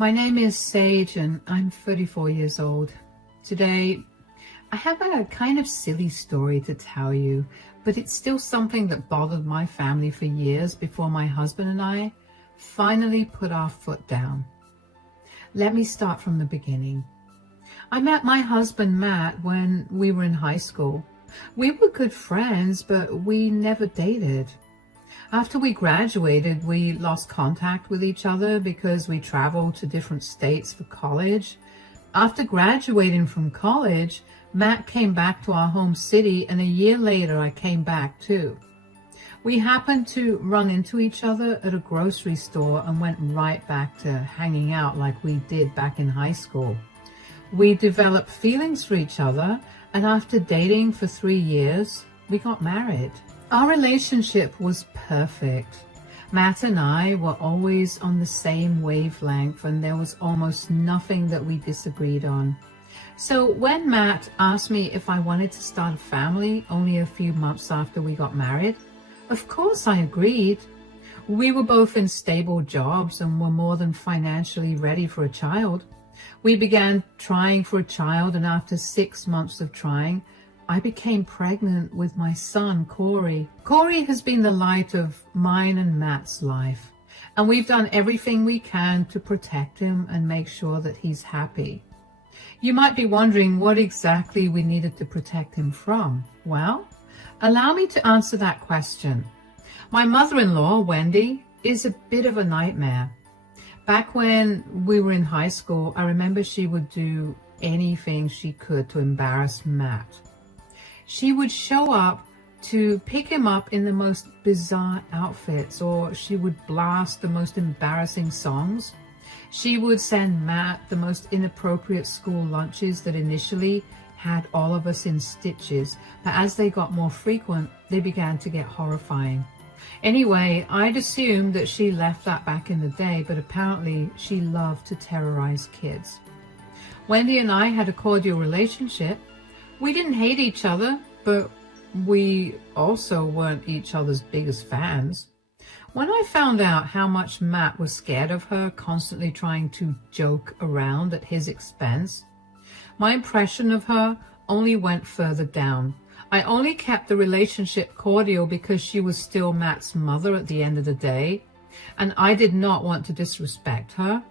My name is Sage and I'm 34 years old. Today, I have a kind of silly story to tell you, but it's still something that bothered my family for years before my husband and I finally put our foot down. Let me start from the beginning. I met my husband Matt when we were in high school. We were good friends, but we never dated. After we graduated, we lost contact with each other because we traveled to different states for college. After graduating from college, Matt came back to our home city, and a year later I came back too. We happened to run into each other at a grocery store and went right back to hanging out like we did back in high school. We developed feelings for each other, and after dating for 3 years, we got married. Our relationship was perfect. Matt and I were always on the same wavelength, and there was almost nothing that we disagreed on. So when Matt asked me if I wanted to start a family only a few months after we got married, of course I agreed. We were both in stable jobs and were more than financially ready for a child. We began trying for a child, and after 6 months of trying, I became pregnant with my son, Corey. Corey has been the light of mine and Matt's life, and we've done everything we can to protect him and make sure that he's happy. You might be wondering what exactly we needed to protect him from. Well, allow me to answer that question. My mother-in-law, Wendy, is a bit of a nightmare. Back when we were in high school, I remember she would do anything she could to embarrass Matt. She would show up to pick him up in the most bizarre outfits, or she would blast the most embarrassing songs. She would send Matt the most inappropriate school lunches that initially had all of us in stitches, but as they got more frequent, they began to get horrifying. Anyway, I'd assumed that she left that back in the day, but apparently she loved to terrorize kids. Wendy and I had a cordial relationship. We didn't hate each other, but we also weren't each other's biggest fans. When I found out how much Matt was scared of her, constantly trying to joke around at his expense, my impression of her only went further down. I only kept the relationship cordial because she was still Matt's mother at the end of the day, and I did not want to disrespect her.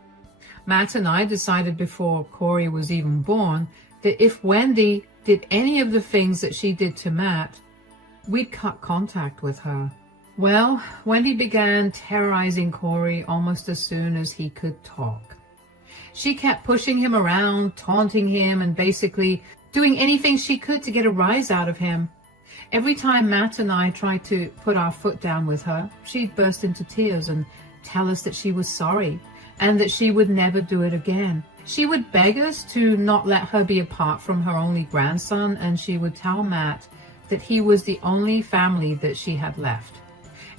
Matt and I decided before Corey was even born that if Wendy did any of the things that she did to Matt, we'd cut contact with her. Well, Wendy began terrorizing Corey almost as soon as he could talk. She kept pushing him around, taunting him, and basically doing anything she could to get a rise out of him. Every time Matt and I tried to put our foot down with her, she'd burst into tears and tell us that she was sorry and that she would never do it again. She would beg us to not let her be apart from her only grandson, and she would tell Matt that he was the only family that she had left,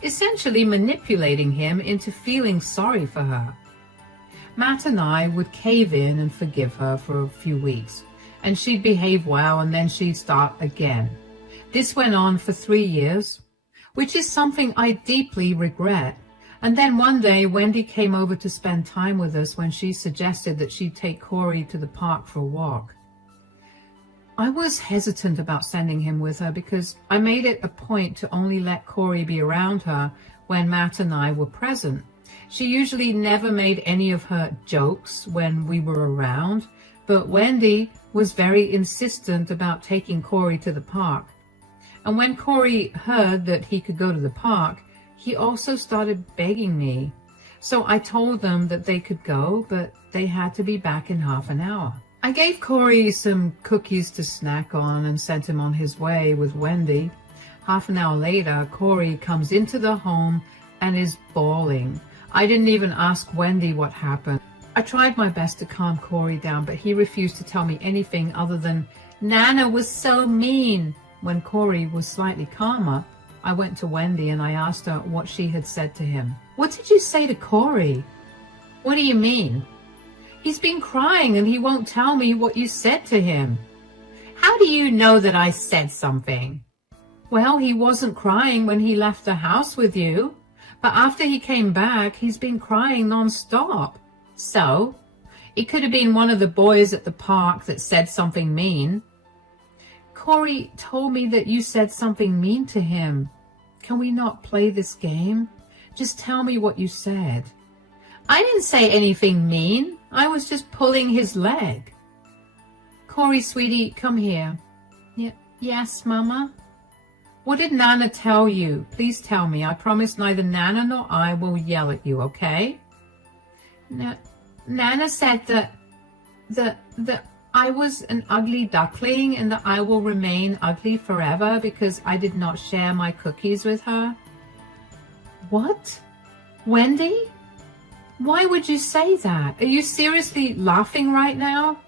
essentially manipulating him into feeling sorry for her. Matt and I would cave in and forgive her for a few weeks, and she'd behave well, and then she'd start again. This went on for 3 years, which is something I deeply regret. And then one day, Wendy came over to spend time with us when she suggested that she'd take Corey to the park for a walk. I was hesitant about sending him with her because I made it a point to only let Corey be around her when Matt and I were present. She usually never made any of her jokes when we were around, but Wendy was very insistent about taking Corey to the park. And when Corey heard that he could go to the park, he also started begging me. So I told them that they could go, but they had to be back in half an hour. I gave Corey some cookies to snack on and sent him on his way with Wendy. Half an hour later, Corey comes into the home and is bawling. I didn't even ask Wendy what happened. I tried my best to calm Corey down, but he refused to tell me anything other than, "Nana was so mean." When Corey was slightly calmer, I went to Wendy and I asked her what she had said to him. "What did you say to Corey?" "What do you mean?" "He's been crying and he won't tell me what you said to him." "How do you know that I said something?" "Well, he wasn't crying when he left the house with you, but after he came back, he's been crying non-stop." So, it could have been one of the boys at the park that said something mean. Corey told me that you said something mean to him. Can we not play this game? Just tell me what you said. I didn't say anything mean. I was just pulling his leg. Corey, sweetie, come here. Yes, Mama? What did Nana tell you? Please tell me. I promise neither Nana nor I will yell at you, okay? Nana said that I was an ugly duckling and that I will remain ugly forever because I did not share my cookies with her. What? Wendy? Why would you say that? Are you seriously laughing right now?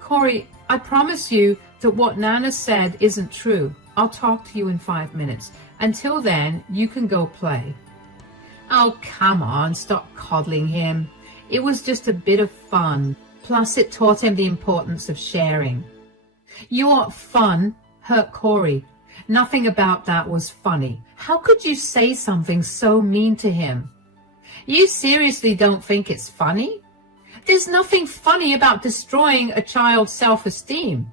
Corey, I promise you that what Nana said isn't true. I'll talk to you in 5 minutes. Until then, you can go play. Oh, come on, stop coddling him. It was just a bit of fun. Plus, it taught him the importance of sharing. Your fun hurt Corey. Nothing about that was funny. How could you say something so mean to him? You seriously don't think it's funny? There's nothing funny about destroying a child's self-esteem.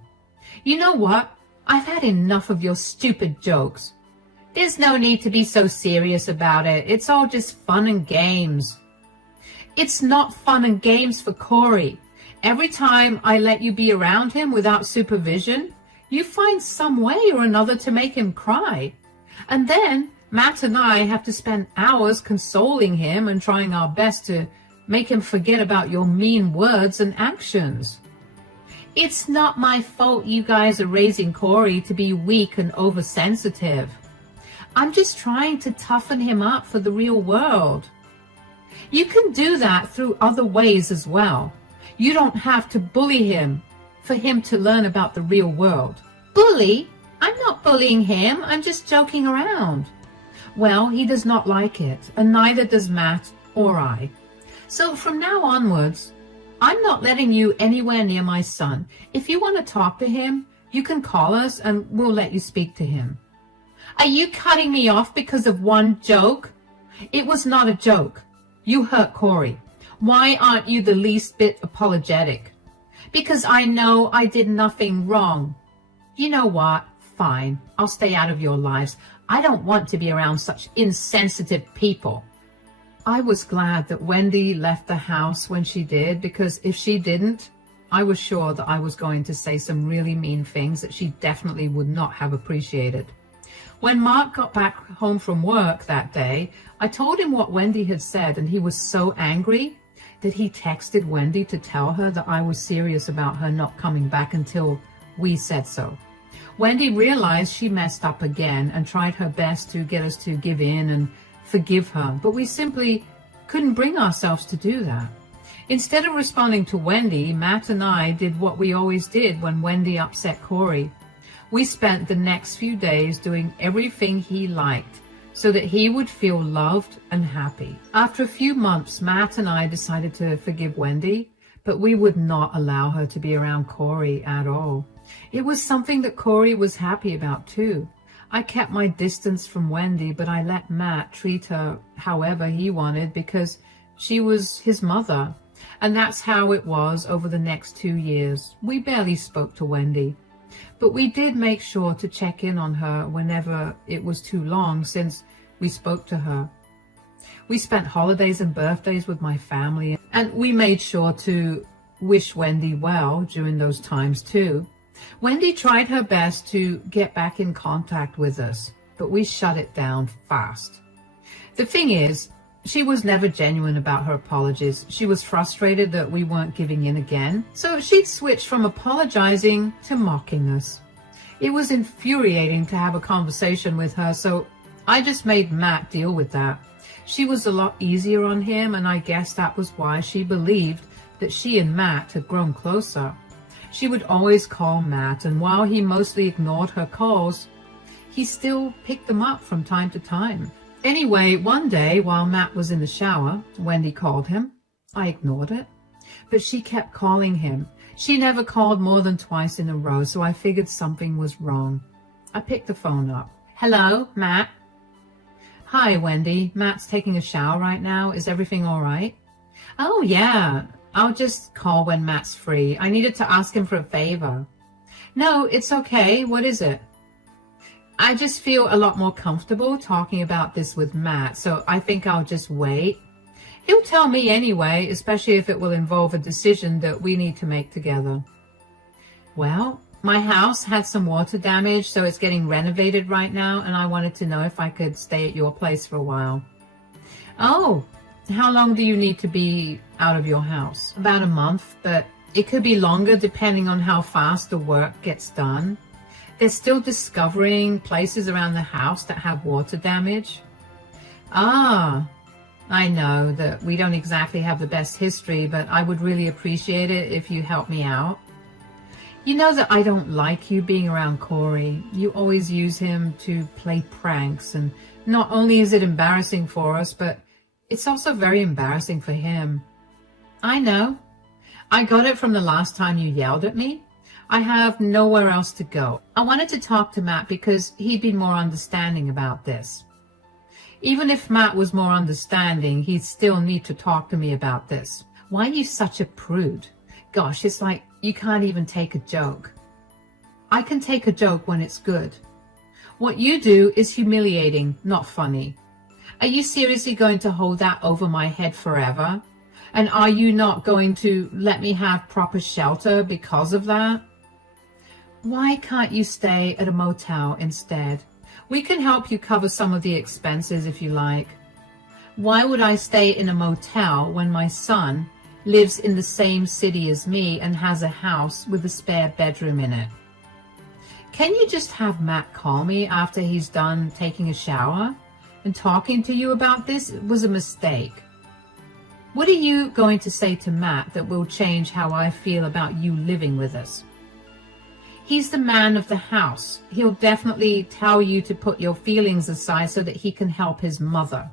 You know what? I've had enough of your stupid jokes. There's no need to be so serious about it. It's all just fun and games. It's not fun and games for Corey. Every time I let you be around him without supervision, you find some way or another to make him cry. And then Matt and I have to spend hours consoling him and trying our best to make him forget about your mean words and actions. It's not my fault you guys are raising Corey to be weak and oversensitive. I'm just trying to toughen him up for the real world. You can do that through other ways as well. You don't have to bully him for him to learn about the real world. Bully? I'm not bullying him. I'm just joking around. Well, he does not like it, and neither does Matt or I. So from now onwards, I'm not letting you anywhere near my son. If you want to talk to him, you can call us and we'll let you speak to him. Are you cutting me off because of one joke? It was not a joke. You hurt Corey. Why aren't you the least bit apologetic? Because I know I did nothing wrong. You know what? Fine. I'll stay out of your lives. I don't want to be around such insensitive people. I was glad that Wendy left the house when she did, because if she didn't, I was sure that I was going to say some really mean things that she definitely would not have appreciated. When Mark got back home from work that day, I told him what Wendy had said, and he was so angry that he texted Wendy to tell her that I was serious about her not coming back until we said so. Wendy realized she messed up again and tried her best to get us to give in and forgive her, but we simply couldn't bring ourselves to do that. Instead of responding to Wendy, Matt and I did what we always did when Wendy upset Corey. We spent the next few days doing everything he liked so that he would feel loved and happy. After a few months, Matt and I decided to forgive Wendy, but we would not allow her to be around Corey at all. It was something that Corey was happy about too. I kept my distance from Wendy, but I let Matt treat her however he wanted because she was his mother. And that's how it was over the next 2 years. We barely spoke to Wendy, but we did make sure to check in on her whenever it was too long since we spoke to her. We spent holidays and birthdays with my family, and we made sure to wish Wendy well during those times too. Wendy tried her best to get back in contact with us, but we shut it down fast. The thing is, she was never genuine about her apologies. She was frustrated that we weren't giving in again, so she'd switched from apologizing to mocking us. It was infuriating to have a conversation with her, so I just made Matt deal with that. She was a lot easier on him, and I guess that was why she believed that she and Matt had grown closer. She would always call Matt, and while he mostly ignored her calls, he still picked them up from time to time. Anyway, one day while Matt was in the shower, Wendy called him. I ignored it, but she kept calling him. She never called more than twice in a row, so I figured something was wrong. I picked the phone up. Hello, Matt? Hi, Wendy. Matt's taking a shower right now. Is everything all right? Oh, yeah. I'll just call when Matt's free. I needed to ask him for a favor. No, it's okay. What is it? I just feel a lot more comfortable talking about this with Matt, so I think I'll just wait. He'll tell me anyway, especially if it will involve a decision that we need to make together. Well, my house had some water damage, so it's getting renovated right now, and I wanted to know if I could stay at your place for a while. Oh, how long do you need to be out of your house? About a month, but it could be longer depending on how fast the work gets done. They're still discovering places around the house that have water damage. Ah, I know that we don't exactly have the best history, but I would really appreciate it if you help me out. You know that I don't like you being around Corey. You always use him to play pranks, and not only is it embarrassing for us, but it's also very embarrassing for him. I know. I got it from the last time you yelled at me. I have nowhere else to go. I wanted to talk to Matt because he'd be more understanding about this. Even if Matt was more understanding, he'd still need to talk to me about this. Why are you such a prude? Gosh, it's like you can't even take a joke. I can take a joke when it's good. What you do is humiliating, not funny. Are you seriously going to hold that over my head forever? And are you not going to let me have proper shelter because of that? Why can't you stay at a motel instead? We can help you cover some of the expenses if you like. Why would I stay in a motel when my son lives in the same city as me and has a house with a spare bedroom in it? Can you just have Matt call me after he's done taking a shower? And talking to you about this was a mistake. What are you going to say to Matt that will change how I feel about you living with us? He's the man of the house. He'll definitely tell you to put your feelings aside so that he can help his mother.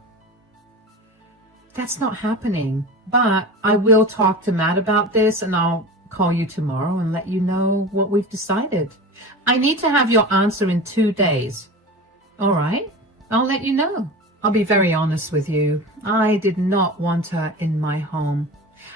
That's not happening, but I will talk to Matt about this, and I'll call you tomorrow and let you know what we've decided. I need to have your answer in 2 days. All right, I'll let you know. I'll be very honest with you. I did not want her in my home.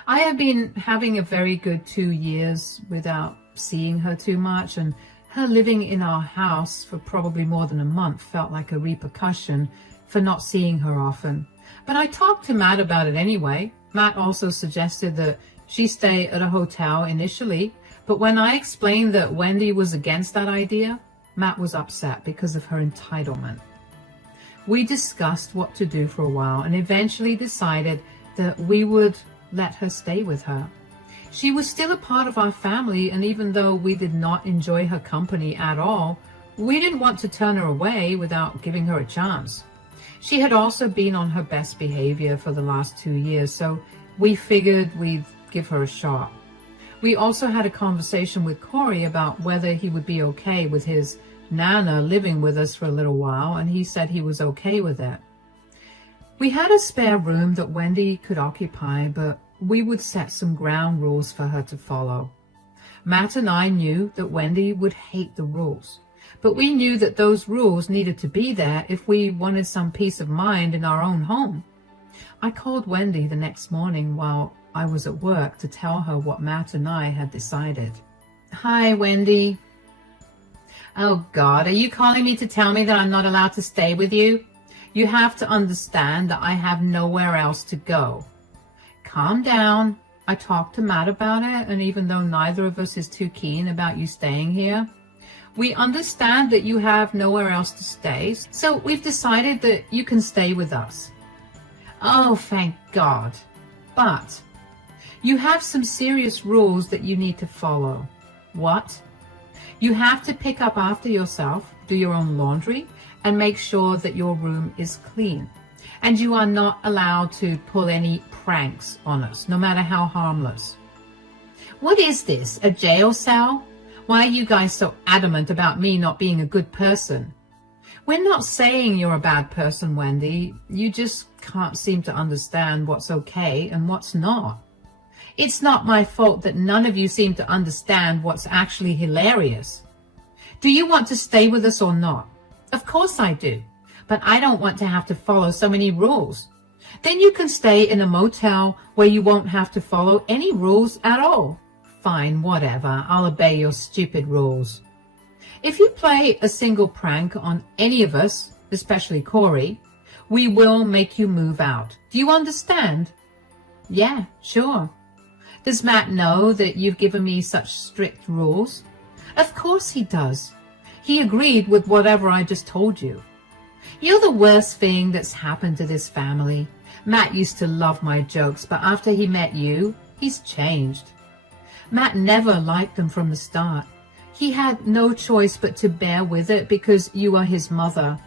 I have been having a very good 2 years without seeing her too much, and her living in our house for probably more than a month felt like a repercussion for not seeing her often. But I talked to Matt about it anyway. Matt also suggested that she stay at a hotel initially, but when I explained that Wendy was against that idea, Matt was upset because of her entitlement. We discussed what to do for a while and eventually decided that we would let her stay with her. She was still a part of our family, and even though we did not enjoy her company at all, we didn't want to turn her away without giving her a chance. She had also been on her best behavior for the last 2 years, so we figured we'd give her a shot. We also had a conversation with Corey about whether he would be okay with his Nana living with us for a little while, and he said he was okay with it. We had a spare room that Wendy could occupy, but we would set some ground rules for her to follow. Matt and I knew that Wendy would hate the rules, but we knew that those rules needed to be there if we wanted some peace of mind in our own home. I called Wendy the next morning while I was at work to tell her what Matt and I had decided. Hi, Wendy. Oh God, are you calling me to tell me that I'm not allowed to stay with you? You have to understand that I have nowhere else to go. Calm down. I talked to Matt about it, and even though neither of us is too keen about you staying here, we understand that you have nowhere else to stay, so we've decided that you can stay with us. Oh, thank God. But you have some serious rules that you need to follow. What? You have to pick up after yourself, do your own laundry, and make sure that your room is clean. And you are not allowed to pull any pranks on us, no matter how harmless. What is this, a jail cell? Why are you guys so adamant about me not being a good person? We're not saying you're a bad person, Wendy. You just can't seem to understand what's okay and what's not. It's not my fault that none of you seem to understand what's actually hilarious. Do you want to stay with us or not? Of course I do, but I don't want to have to follow so many rules. Then you can stay in a motel where you won't have to follow any rules at all. Fine, whatever. I'll obey your stupid rules. If you play a single prank on any of us, especially Corey, we will make you move out. Do you understand? Yeah, sure. Does Matt know that you've given me such strict rules? Of course he does. He agreed with whatever I just told you. You're the worst thing that's happened to this family. Matt used to love my jokes, but after he met you, he's changed. Matt never liked them from the start. He had no choice but to bear with it because you are his mother.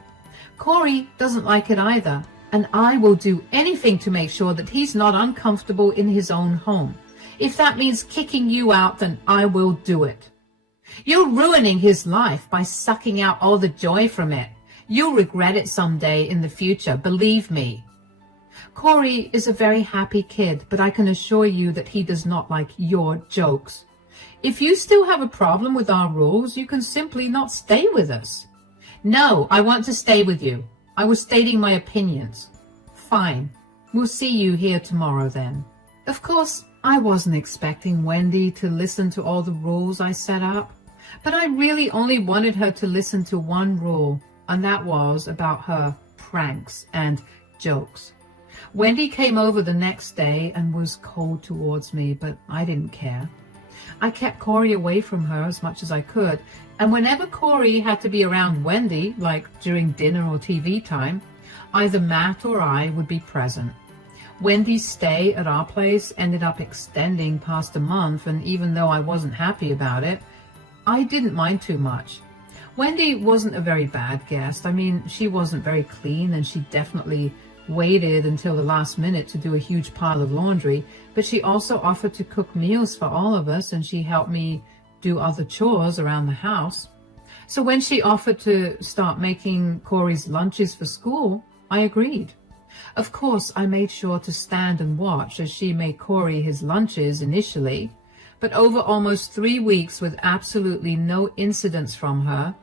Corey doesn't like it either, and I will do anything to make sure that he's not uncomfortable in his own home. If that means kicking you out, then I will do it. You're ruining his life by sucking out all the joy from it. You'll regret it someday in the future, believe me. Corey is a very happy kid, but I can assure you that he does not like your jokes. If you still have a problem with our rules, you can simply not stay with us. No, I want to stay with you. I was stating my opinions. Fine. We'll see you here tomorrow then. Of course, I wasn't expecting Wendy to listen to all the rules I set up, but I really only wanted her to listen to one rule, and that was about her pranks and jokes. Wendy came over the next day and was cold towards me, but I didn't care. I kept Corey away from her as much as I could, and whenever Corey had to be around Wendy, like during dinner or TV time, either Matt or I would be present. Wendy's stay at our place ended up extending past a month, and even though I wasn't happy about it, I didn't mind too much. Wendy wasn't a very bad guest. I mean, she wasn't very clean, and she definitely waited until the last minute to do a huge pile of laundry, but she also offered to cook meals for all of us, and she helped me do other chores around the house. So when she offered to start making Corey's lunches for school, I agreed. Of course, I made sure to stand and watch as she made Corey his lunches initially, but over almost 3 weeks with absolutely no incidents from her,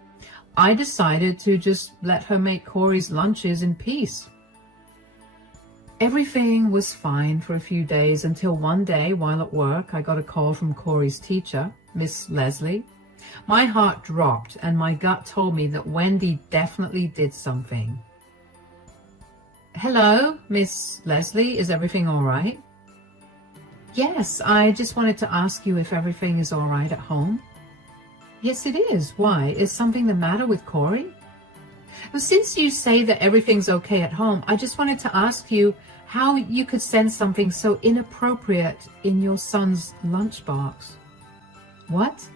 I decided to just let her make Corey's lunches in peace. Everything was fine for a few days until one day while at work, I got a call from Corey's teacher, Miss Leslie. My heart dropped and my gut told me that Wendy definitely did something. Hello, Miss Leslie, is everything all right? Yes, I just wanted to ask you if everything is all right at home. Yes, it is. Why? Is something the matter with Corey? Well, since you say that everything's okay at home, I just wanted to ask you how you could send something so inappropriate in your son's lunchbox. What?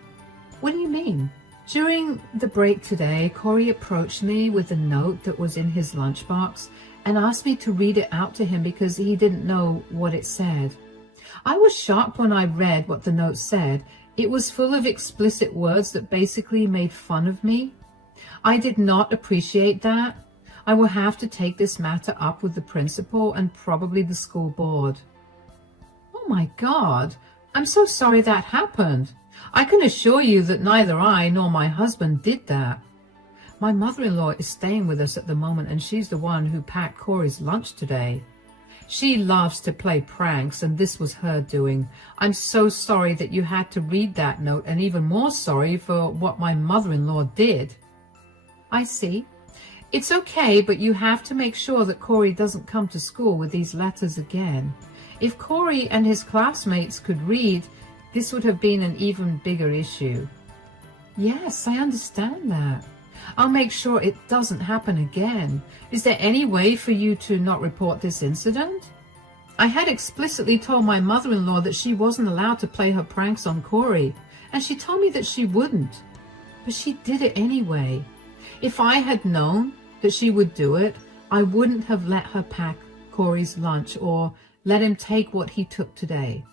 What do you mean? During the break today, Corey approached me with a note that was in his lunchbox and asked me to read it out to him because he didn't know what it said. I was shocked when I read what the note said. It was full of explicit words that basically made fun of me. I did not appreciate that. I will have to take this matter up with the principal and probably the school board. Oh my God, I'm so sorry that happened. I can assure you that neither I nor my husband did that. My mother-in-law is staying with us at the moment, and she's the one who packed Corey's lunch today. She loves to play pranks, and this was her doing. I'm so sorry that you had to read that note, and even more sorry for what my mother-in-law did. I see. It's okay, but you have to make sure that Corey doesn't come to school with these letters again. If Corey and his classmates could read, this would have been an even bigger issue. Yes, I understand that. I'll make sure it doesn't happen again. Is there any way for you to not report this incident? I had explicitly told my mother-in-law that she wasn't allowed to play her pranks on Corey, and she told me that she wouldn't. But she did it anyway. If I had known that she would do it, I wouldn't have let her pack Corey's lunch or let him take what he took today.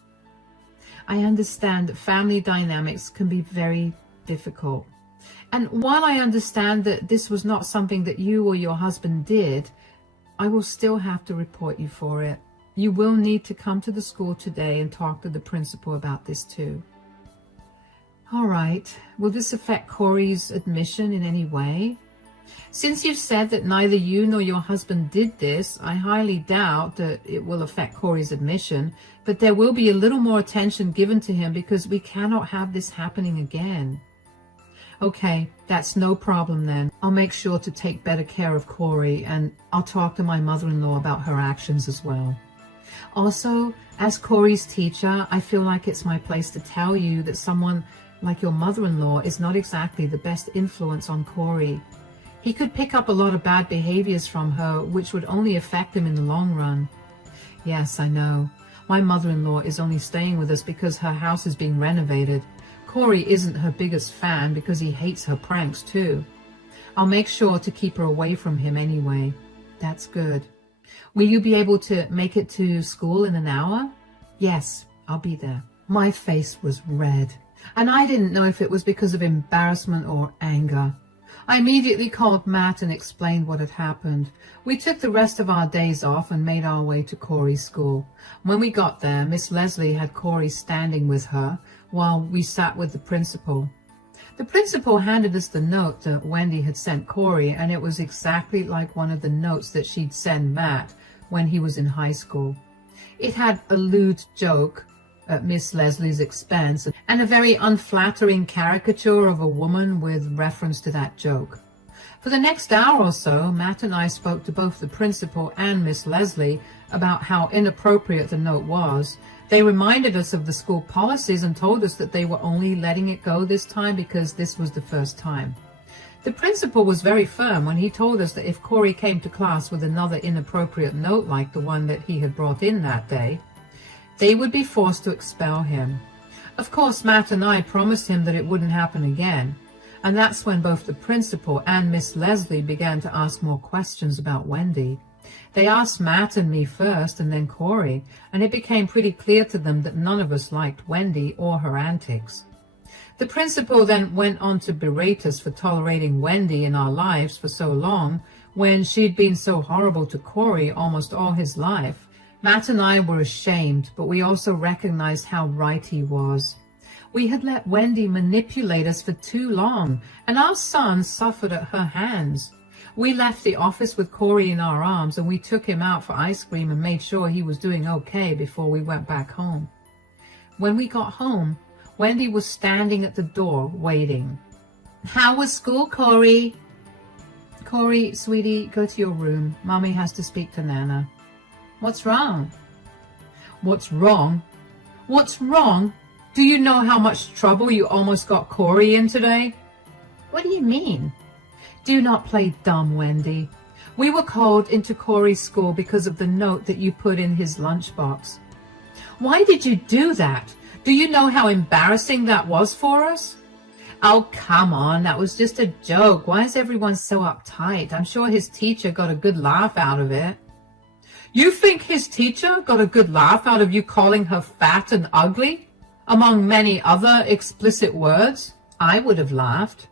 I understand that family dynamics can be very difficult. And while I understand that this was not something that you or your husband did, I will still have to report you for it. You will need to come to the school today and talk to the principal about this too. All right. Will this affect Corey's admission in any way? Since you've said that neither you nor your husband did this, I highly doubt that it will affect Corey's admission, but there will be a little more attention given to him because we cannot have this happening again. Okay, that's no problem then. I'll make sure to take better care of Corey, and I'll talk to my mother-in-law about her actions as well. Also, as Corey's teacher, I feel like it's my place to tell you that someone like your mother-in-law is not exactly the best influence on Corey. He could pick up a lot of bad behaviors from her, which would only affect him in the long run. Yes, I know. My mother-in-law is only staying with us because her house is being renovated. Corey isn't her biggest fan because he hates her pranks too. I'll make sure to keep her away from him anyway. That's good. Will you be able to make it to school in an hour? Yes, I'll be there. My face was red, and I didn't know if it was because of embarrassment or anger. I immediately called Matt and explained what had happened. We took the rest of our days off and made our way to Corey's school. When we got there, Miss Leslie had Corey standing with her while we sat with the principal. The principal handed us the note that Wendy had sent Corey, and it was exactly like one of the notes that she'd send Matt when he was in high school. It had a lewd joke at Miss Leslie's expense and a very unflattering caricature of a woman with reference to that joke. For the next hour or so, Matt and I spoke to both the principal and Miss Leslie about how inappropriate the note was. They reminded us of the school policies and told us that they were only letting it go this time because this was the first time. The principal was very firm when he told us that if Corey came to class with another inappropriate note like the one that he had brought in that day, they would be forced to expel him. Of course, Matt and I promised him that it wouldn't happen again, and that's when both the principal and Miss Leslie began to ask more questions about Wendy. They asked Matt and me first and then Corey, and it became pretty clear to them that none of us liked Wendy or her antics. The principal then went on to berate us for tolerating Wendy in our lives for so long when she'd been so horrible to Corey almost all his life. Matt and I were ashamed, but we also recognized how right he was. We had let Wendy manipulate us for too long, and our son suffered at her hands. We left the office with Corey in our arms, and we took him out for ice cream and made sure he was doing okay before we went back home. When we got home, Wendy was standing at the door waiting. How was school, Corey? Corey, sweetie, go to your room. Mommy has to speak to Nana. What's wrong? What's wrong? What's wrong? Do you know how much trouble you almost got Corey in today? What do you mean? Do not play dumb, Wendy. We were called into Corey's school because of the note that you put in his lunchbox. Why did you do that? Do you know how embarrassing that was for us? Oh, come on, that was just a joke. Why is everyone so uptight? I'm sure his teacher got a good laugh out of it. You think his teacher got a good laugh out of you calling her fat and ugly, among many other explicit words? I would have laughed.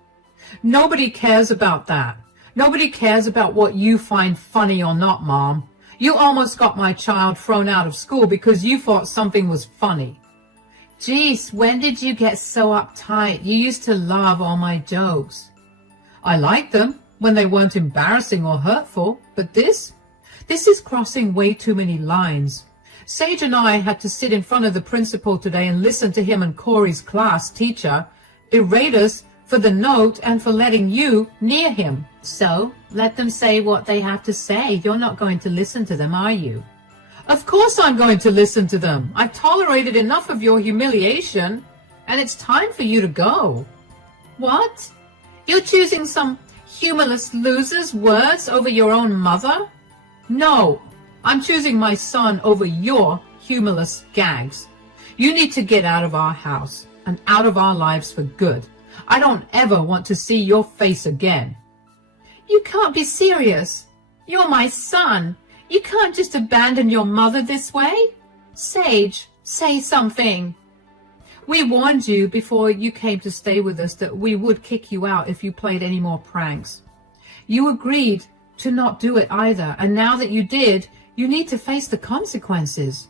Nobody cares about that. Nobody cares about what you find funny or not, Mom. You almost got my child thrown out of school because you thought something was funny. Geez, when did you get so uptight? You used to love all my jokes. I liked them when they weren't embarrassing or hurtful, but this is crossing way too many lines. Sage and I had to sit in front of the principal today and listen to him and Corey's class teacher berate us for the note and for letting you near him. So, let them say what they have to say. You're not going to listen to them, are you? Of course I'm going to listen to them. I've tolerated enough of your humiliation, and it's time for you to go. What? You're choosing some humorless loser's words over your own mother? No, I'm choosing my son over your humorless gags. You need to get out of our house and out of our lives for good. I don't ever want to see your face again. You can't be serious. You're my son. You can't just abandon your mother this way. Sage, say something. We warned you before you came to stay with us that we would kick you out if you played any more pranks. You agreed to not do it either, and now that you did, you need to face the consequences.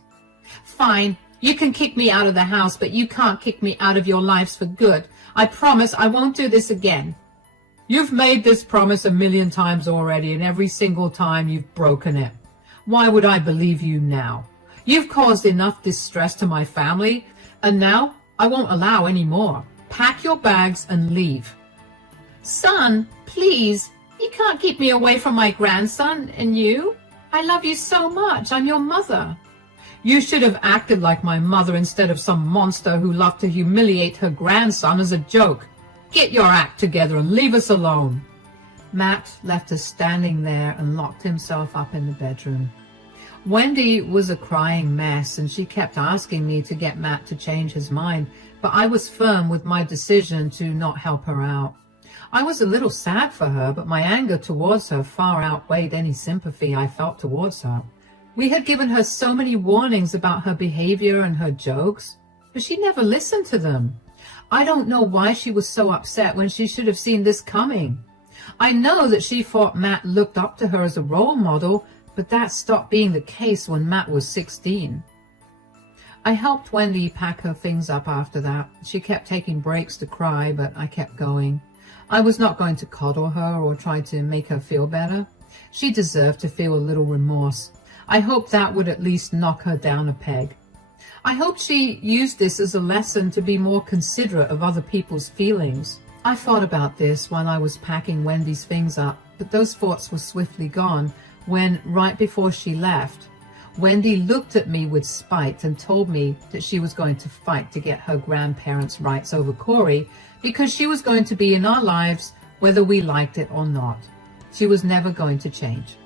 Fine, you can kick me out of the house, but you can't kick me out of your lives for good. I promise I won't do this again. You've made this promise 1,000,000 times already, and every single time you've broken it. Why would I believe you now? You've caused enough distress to my family, and now I won't allow any more. Pack your bags and leave. Son, please, you can't keep me away from my grandson and you. I love you so much. I'm your mother. You should have acted like my mother instead of some monster who loved to humiliate her grandson as a joke. Get your act together and leave us alone. Matt left us standing there and locked himself up in the bedroom. Wendy was a crying mess, and she kept asking me to get Matt to change his mind, but I was firm with my decision to not help her out. I was a little sad for her, but my anger towards her far outweighed any sympathy I felt towards her. We had given her so many warnings about her behavior and her jokes, but she never listened to them. I don't know why she was so upset when she should have seen this coming. I know that she thought Matt looked up to her as a role model, but that stopped being the case when Matt was 16. I helped Wendy pack her things up after that. She kept taking breaks to cry, but I kept going. I was not going to coddle her or try to make her feel better. She deserved to feel a little remorse. I hoped that would at least knock her down a peg. I hoped she used this as a lesson to be more considerate of other people's feelings. I thought about this while I was packing Wendy's things up, but those thoughts were swiftly gone when, right before she left, Wendy looked at me with spite and told me that she was going to fight to get her grandparents' rights over Corey because she was going to be in our lives whether we liked it or not. She was never going to change.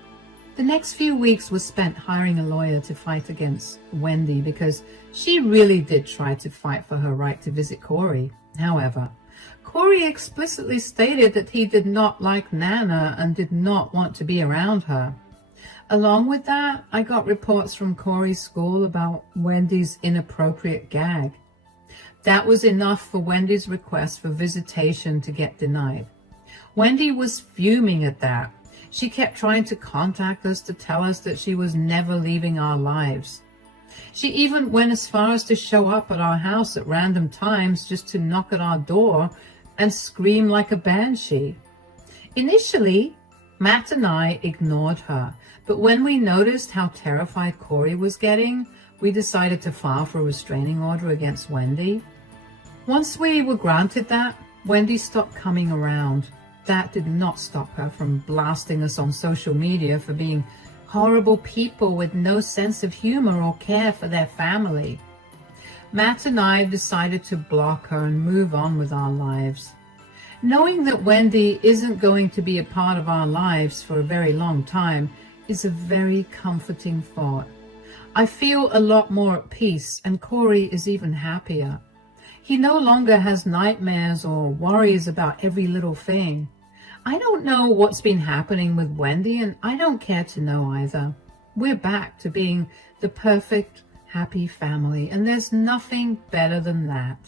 The next few weeks was spent hiring a lawyer to fight against Wendy because she really did try to fight for her right to visit Corey. However, Corey explicitly stated that he did not like Nana and did not want to be around her. Along with that, I got reports from Corey's school about Wendy's inappropriate gag. That was enough for Wendy's request for visitation to get denied. Wendy was fuming at that. She kept trying to contact us to tell us that she was never leaving our lives. She even went as far as to show up at our house at random times just to knock at our door and scream like a banshee. Initially, Matt and I ignored her, but when we noticed how terrified Corey was getting, we decided to file for a restraining order against Wendy. Once we were granted that, Wendy stopped coming around. That did not stop her from blasting us on social media for being horrible people with no sense of humor or care for their family. Matt and I decided to block her and move on with our lives. Knowing that Wendy isn't going to be a part of our lives for a very long time is a very comforting thought. I feel a lot more at peace, and Corey is even happier. He no longer has nightmares or worries about every little thing. I don't know what's been happening with Wendy, and I don't care to know either. We're back to being the perfect, happy family, and there's nothing better than that.